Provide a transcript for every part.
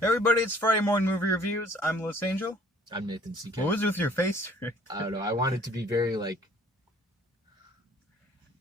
Hey everybody, it's Friday Morning Movie Reviews. I'm Los Angel. I'm Nathan CK. What was with your face? I don't know. I wanted to be very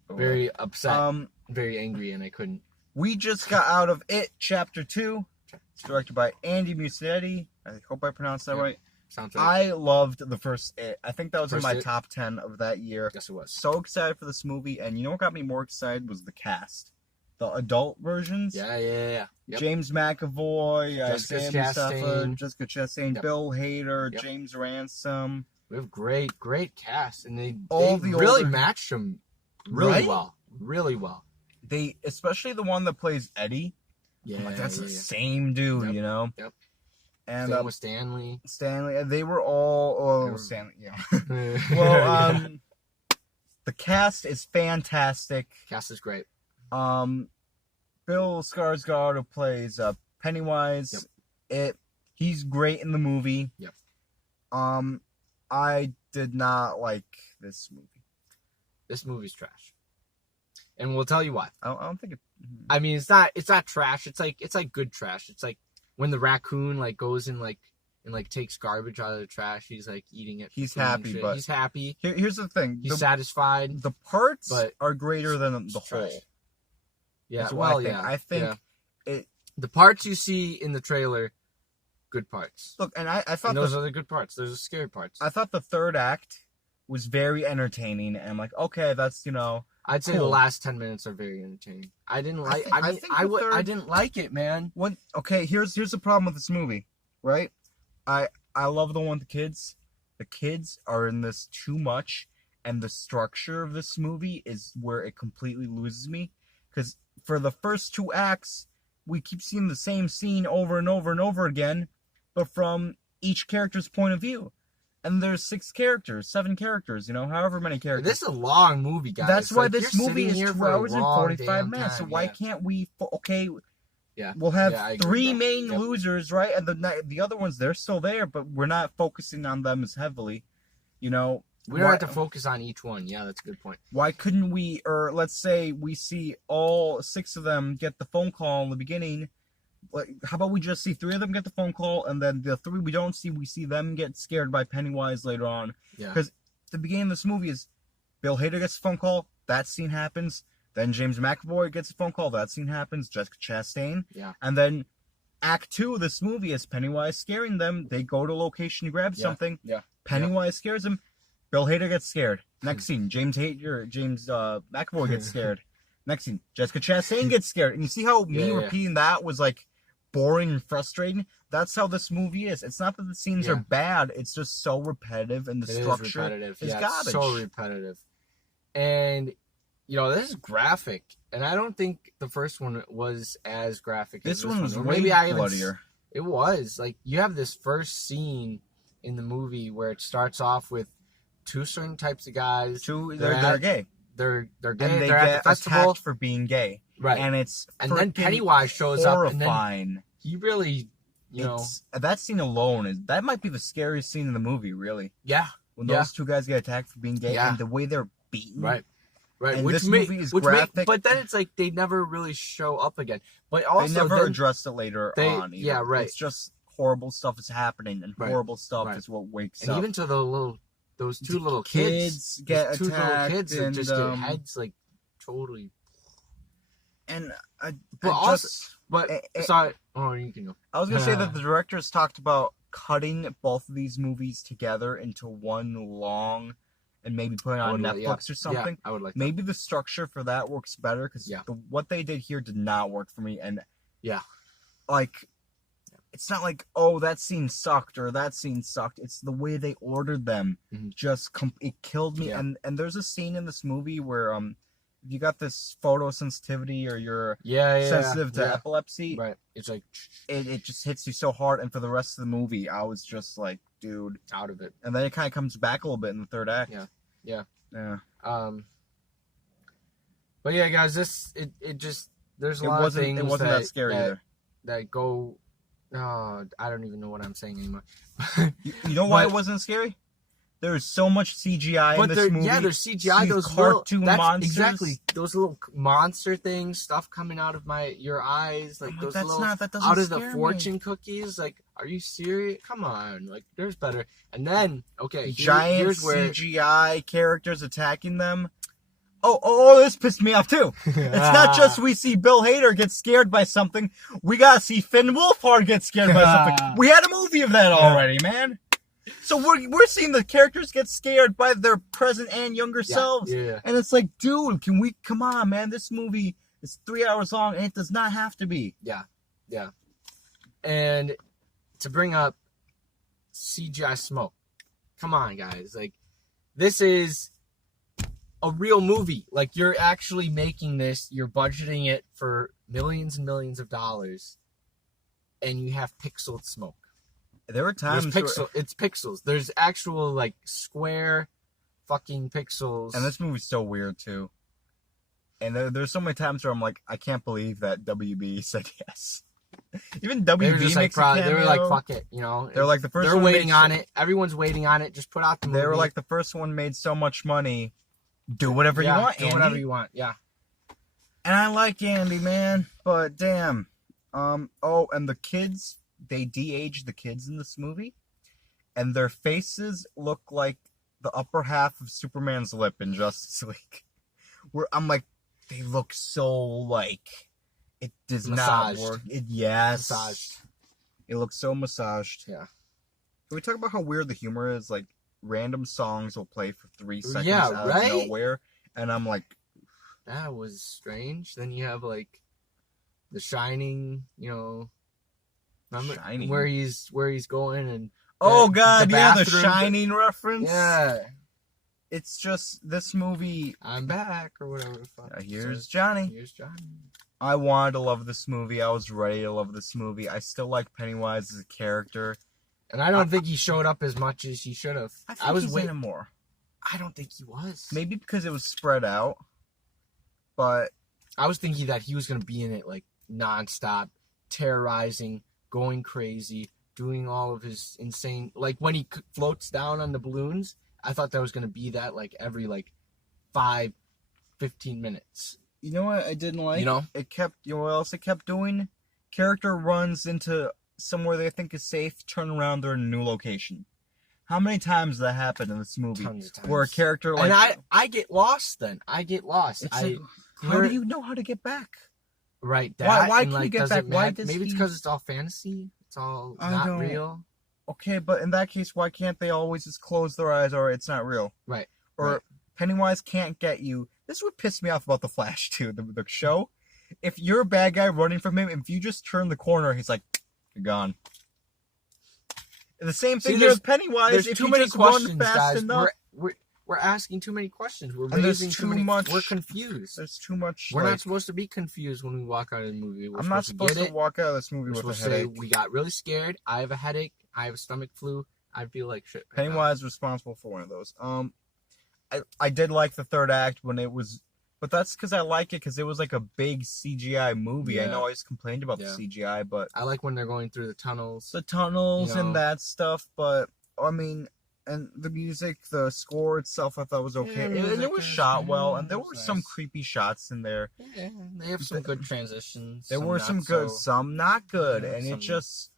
very upset, very angry, and I couldn't. We just got out of It Chapter 2. It's directed by Andy Muschietti. I hope I pronounced that right. Sounds right. I loved the first It. I think that was in my It? top 10 of that year. Yes, it was. So excited for this movie, and you know what got me more excited was the cast. The adult versions. Yeah. Yep. James McAvoy, Jessica Sam Chastain. Mustafa, Jessica Chastain, Yep. Bill Hader, Yep. James Ransom. We have great really older- matched them really Right? well. Really well. They, especially the one that plays Eddie. Yeah. I'm like, that's yeah, the yeah. same dude, Yep. you know? Yep. And Same with Stanley. Stanley, they were all, They were- Stanley, yeah. well, Well, the cast is fantastic. cast is great. Bill Skarsgård, who plays Pennywise, he's great in the movie. Yep. I did not like this movie. This movie's trash, and we'll tell you why. I don't think it. I mean, it's not trash. It's like good trash. It's like when the raccoon goes and takes garbage out of the trash. He's eating it. He's clean and happy, shit. but he's happy. Here's the thing: He's satisfied. the parts but are greater than the it's whole. trash. Yeah, That's what well, I think. yeah. I think yeah. The parts you see in the trailer, good parts. Look, and I thought And those are the good parts. Those are scary parts. I thought the third act was very entertaining, and I'm like, okay, that's I'd say cool. the last 10 minutes are very entertaining. I didn't like. I didn't like it, man. What? Okay, here's the problem with this movie, right? I love the one with the kids. The kids are in this too much, and the structure of this movie is where it completely loses me. Because for the first two acts, we keep seeing the same scene over and over and over again, but from each character's point of view. And there's 7 characters, however many characters. This is a long movie, guys. That's why this you're movie sitting is here 2 for a hours and long 45 damn minutes. So time, why yeah. can't we? Yeah. We'll have Yeah, I agree, 3 bro. main Yep. losers, right? And the other ones, they're still there, but we're not focusing on them as heavily. We don't have to focus on each one. Yeah, that's a good point. Why couldn't we, or let's say we see all 6 of them get the phone call in the beginning. How about we just see 3 of them get the phone call, and then the 3 we don't see, we see them get scared by Pennywise later on. Yeah. Because the beginning of this movie is Bill Hader gets a phone call, that scene happens. Then James McAvoy gets a phone call, that scene happens. Jessica Chastain. Yeah. And then Act 2 of this movie is Pennywise scaring them. They go to location to grab something. Yeah. Pennywise scares them. Bill Hader gets scared. Next scene, James McAvoy gets scared. Next scene, Jessica Chastain gets scared. And you see how me repeating that was boring and frustrating? That's how this movie is. It's not that the scenes are bad. It's just so repetitive, and the structure is garbage. It's so repetitive. And, this is graphic. And I don't think the first one was as graphic as This one was Or way bloodier. It was. You have this first scene in the movie where it starts off with 2 certain types of guys. They're gay. They're gay. And they they're get at the festival. attacked for being gay. Right. And it's And then freaking Pennywise shows up, and then horrifying. he really, that scene alone that might be the scariest scene in the movie, really. yeah, When those 2 guys get attacked for being gay, Yeah. and the way they're beaten. right. And this movie is graphic. But then it's they never really show up again. But also They never then, addressed it later on. Either. yeah, right. It's just horrible stuff is happening, and Right, horrible stuff right. is what wakes and up. even to those 2 little kids get those 2 little attacked, kids that and, just get heads totally. And Sorry. Oh, you can go. I was gonna say that the directors talked about cutting both of these movies together into one long, and maybe putting on Netflix or something. Yeah, I would like that. Maybe the structure for that works better, because what they did here did not work for me. And it's not that scene sucked or that scene sucked. It's the way they ordered them. Mhm. It killed me. Yeah. And there's a scene in this movie where if you got this photosensitivity or you're sensitive to epilepsy, right? It's it just hits you so hard. And for the rest of the movie, I was just like, dude, out of it. and then it kind of comes back a little bit in the third act. Yeah. But yeah, guys, there's a lot of things it wasn't that scary either. that go. I don't even know what I'm saying anymore. You know why it wasn't scary? There's so much CGI in But this movie. there's CGI. These Those cartoon little, monsters. exactly those little monster things, stuff coming out of your eyes, like those little that doesn't out of the scare fortune me. cookies. Like, are you serious? Come on, like there's better. And then Giant here's where CGI characters attacking them. Oh, this pissed me off too. It's not just we see Bill Hader get scared by something. We gotta see Finn Wolfhard get scared by something. We had a movie of that already, man. So we're seeing the characters get scared by their present and younger selves. Yeah. And it's like, dude, come on, man. This movie is 3 hours long and it does not have to be. Yeah. And to bring up CGI smoke. Come on, guys. Like, this is a real movie. Like, you're actually making this, you're budgeting it for millions and millions of dollars, and you have pixeled smoke. There were times it's pixels. There's actual, like, square fucking pixels. and this movie's so weird too. And there's so many times where I'm like, I can't believe that WB said yes. Even WB they were just makes like, a cameo. they were like, fuck it, you know. They're like the first. They're one waiting made on it. Everyone's waiting on it. Just put out the movie. They were like the first one made so much money. Do whatever you want, do Andy. whatever you want. Yeah. And I like Andy, man, but damn. Oh, and the kids, they de-aged the kids in this movie, and their faces look like the upper half of Superman's lip in Justice League. Where I'm like, they look so like it does Massaged. not work. Yes. Massaged. It looks so massaged. Yeah. Can we talk about how weird the humor is? Like, random songs will play for 3 seconds Yeah, out right? of nowhere, and I'm like, That was strange. Then you have like The Shining, you know, remember Shining? where he's going and oh god, the yeah, the bathroom. Shining reference. Yeah, It's just this movie. I'm back or whatever the fuck. Here's Johnny. Here's Johnny. I wanted to love this movie. I was ready to love this movie. I still like Pennywise as a character. And I don't think he showed up as much as he should have. I think he's in it more. I don't think he was. Maybe because it was spread out. But I was thinking that he was going to be in it like nonstop, terrorizing, going crazy, doing all of his insane. Like when he floats down on the balloons, I thought that was going to be that like every like 5-15 minutes. you know what I didn't like? You know? It kept. You know what else it kept doing? Character runs into somewhere they think is safe, turn around, they're in a new location. How many times did that happen in this movie? Tons of times. Where a character like, and I get lost then. I get lost. it's like, how do you know how to get back? Right. Why and, can you get does back? it Why matter? does Maybe it's he- because it's all fantasy. It's all I not don't- real. Okay, but in that case, why can't they always just close their eyes or it's not real? Right. Or Right. Pennywise can't get you. This is what pissed me off about The Flash, too, the show. If you're a bad guy running from him, if you just turn the corner, he's like, you're gone. The same thing See, here with Pennywise. There's If too you many just run questions, fast guys. enough, We're asking too many questions. We're And there's raising too too many. much- We're confused. there's too much. We're like, not supposed to be confused when we walk out of the movie. We're I'm not supposed get to it. walk out of this movie We're with a supposed to say headache. we got really scared. I have a headache. I have a stomach flu. I feel like shit. right now. Pennywise responsible for one of those. I did like the third act when it was, but that's because I like it because it was like a big CGI movie. I Yeah. know I just complained about Yeah. the CGI, but I like when they're going through the tunnels. the tunnels You know. and that stuff. But I mean, and the music, the score itself, I thought was okay, Yeah, and music it was is- shot well, yeah, and there it were was some nice. creepy shots in there. Yeah, they have some good transitions. There were not some good, so some not good, Yeah, and some it just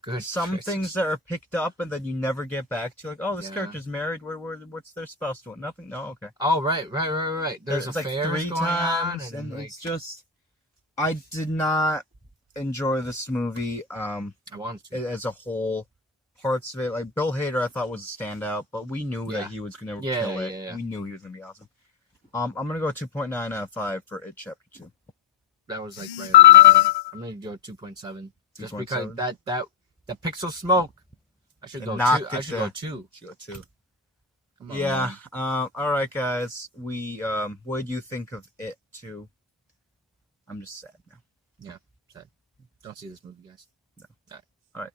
good. some choices. things that are picked up and then you never get back to, like, oh, this Yeah. character's married. What's their spouse doing? Nothing. No, okay. Oh right. There's It's affairs like 3 going times, on, and like, it's just, I did not enjoy this movie I wanted to. as a whole. Parts of it, like Bill Hader, I thought was a standout, but we knew Yeah. that he was gonna Yeah, kill it. yeah. We knew he was gonna be awesome. I'm gonna go 2.9 out of 5 for It Chapter 2. That was like right. I'm gonna go 2.7 just 2.7? because that pixel smoke. I should It go 2. knocked I it should down. go 2. Should go 2. Come on, Yeah. man. All right, guys. What do you think of It 2? I'm just sad now. Don't see this movie, guys. No. All right. All right.